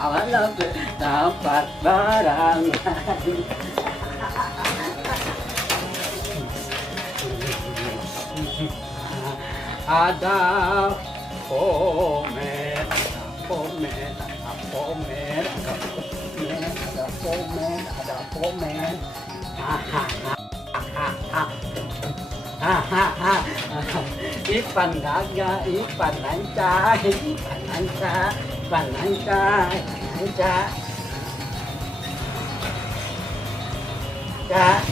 Alam dapat barang ada pomer, pomer, pomer, ada pomer, ada pomer, ada pomer. Ipan daga, ipan lanca, ipan lanca, ipan lanca, lanca. Ya.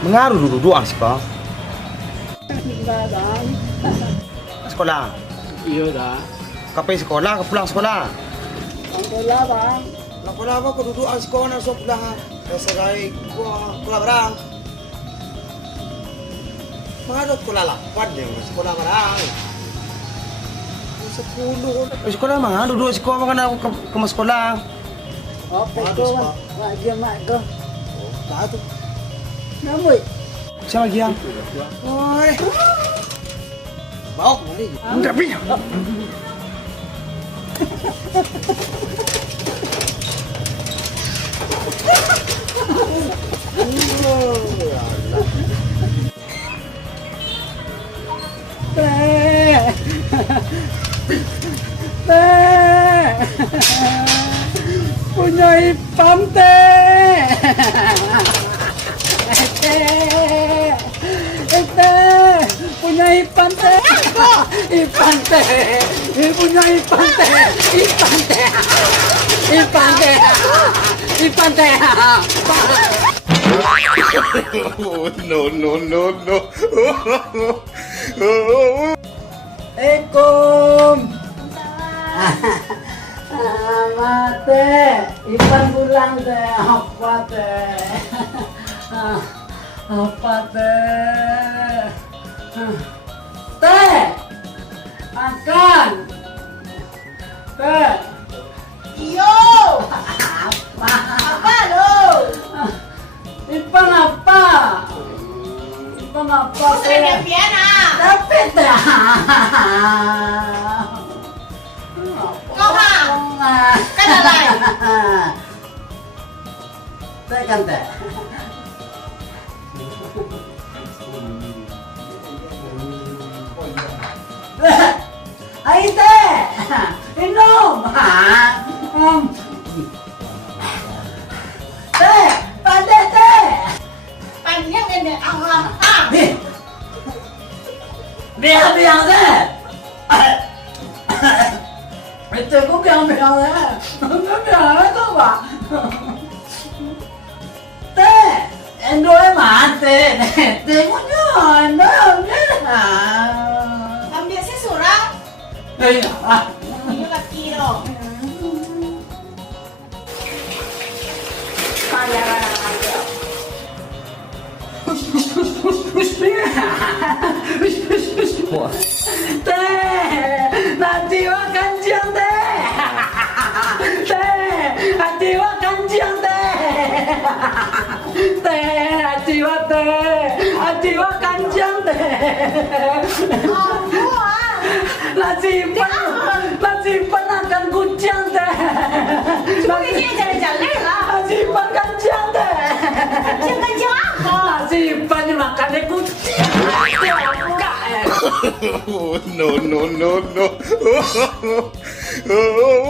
Mengaruh dulu doang sih kok. Enggak dong. Sekolah. Iya dah. Kapan sekolah? Pulang sekolah. Alhamdulillah bang. Lah sekolah apa kau duduk sekolah nak pulang. Dasar ai gua sekolah barang. Mengaruh sekolah lah. Pada sekolah barang. 10. Sekolah mana? Duduk sekolah makan aku ke sekolah. Oke tuh, mak dia mak go. Nah tu. Namoi. Siapa lagi yang? Oi. Bawa kembali. Enggak punya. Punya ipam teh. Punya ipan teh. Ipan teh. Punya ipan teh. Ipan teh. Ipan teh. Ipan teh. No. Ekom. Mate, Ipan pulang teh, apa teh? Apa teh? Teh, makan. Teh. Iyo, Apa? apa lo? Ipan apa? Ipan apa Putri teh? Piana. Tapi teh. Kau ha? Kan alay. Teh kan teh. Ay teh, inom. Teh, pandai teh. Panjang ini ah. Biar teh. Itu kok biar teh. Biar itu pak. Teh, endoy mate. Teh punya, endoy. Ambil si surang. Iya. Ini laki lo. Teh, nanti makan siang teh. Teh, nanti makan siang teh. Teh, nanti makan siang teh. Aku ah. Nasi akan kucing teh. Ini jalan-jalan lah. Nasi makan siang teh. Jangan apa? Nasi makannya kucing. No.